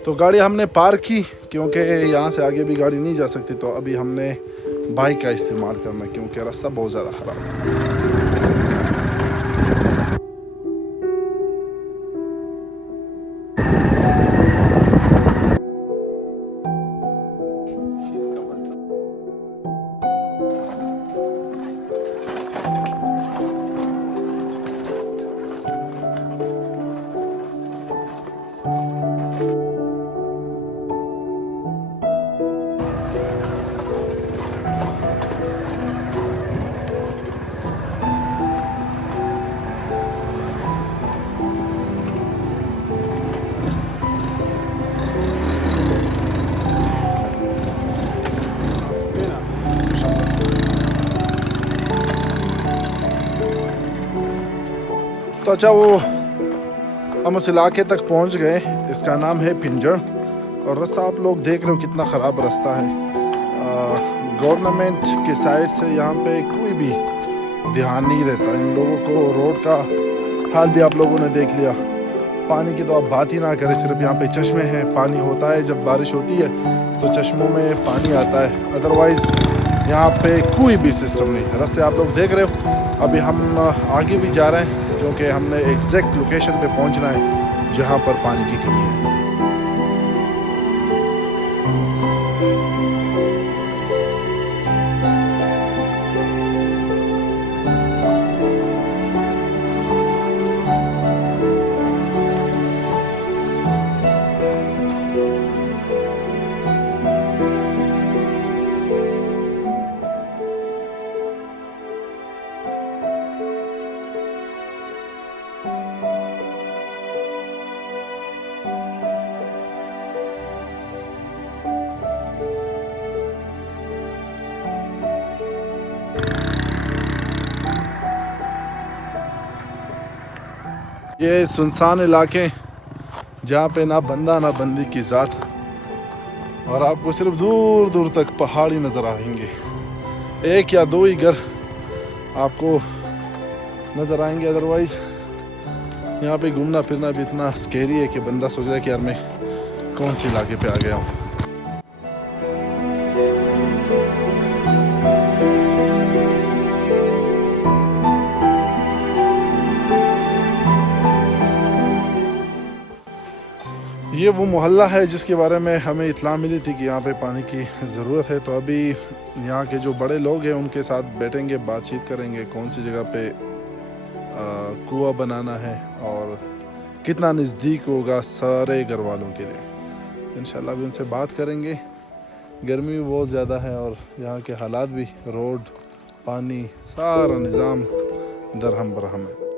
तो गाड़ी हमने पार्क की क्योंकि यहाँ से आगे भी गाड़ी नहीं जा सकती, तो अभी हमने बाइक का इस्तेमाल करना क्योंकि रास्ता बहुत ज़्यादा ख़राब है। तो अच्छा, वो हम उस इलाके तक पहुंच गए, इसका नाम है पिंजर। और रास्ता आप लोग देख रहे हो कितना ख़राब रास्ता है। गवर्नमेंट की साइड से यहाँ पे कोई भी ध्यान नहीं देता इन लोगों को। रोड का हाल भी आप लोगों ने देख लिया। पानी की तो आप बात ही ना करें, सिर्फ यहाँ पे चश्मे हैं। पानी होता है जब बारिश होती है तो चश्मों में पानी आता है, अदरवाइज़ यहाँ पे कोई भी सिस्टम नहीं। रास्ते आप लोग देख रहे हो। अभी हम आगे भी जा रहे हैं क्योंकि हमने एग्जैक्ट लोकेशन पे पहुंचना है जहां पर पानी की कमी है। ये सुनसान इलाके जहाँ पे ना बंदा ना बंदी की ज़ात, और आपको सिर्फ दूर दूर तक पहाड़ी नज़र आएंगे। एक या दो ही घर आपको नज़र आएंगे, अदरवाइज़ यहाँ पे घूमना फिरना भी इतना स्केरी है कि बंदा सोच रहा है कि यार मैं कौन सी इलाके पे आ गया हूँ। ये वो मोहल्ला है जिसके बारे में हमें इत्तला मिली थी कि यहाँ पे पानी की ज़रूरत है। तो अभी यहाँ के जो बड़े लोग हैं उनके साथ बैठेंगे, बातचीत करेंगे कौन सी जगह पे कुआं बनाना है और कितना नज़दीक होगा सारे घर वालों के लिए। इंशाल्लाह भी उनसे बात करेंगे। गर्मी भी बहुत ज़्यादा है और यहाँ के हालात भी, रोड, पानी, सारा निज़ाम दरहम बरहम है।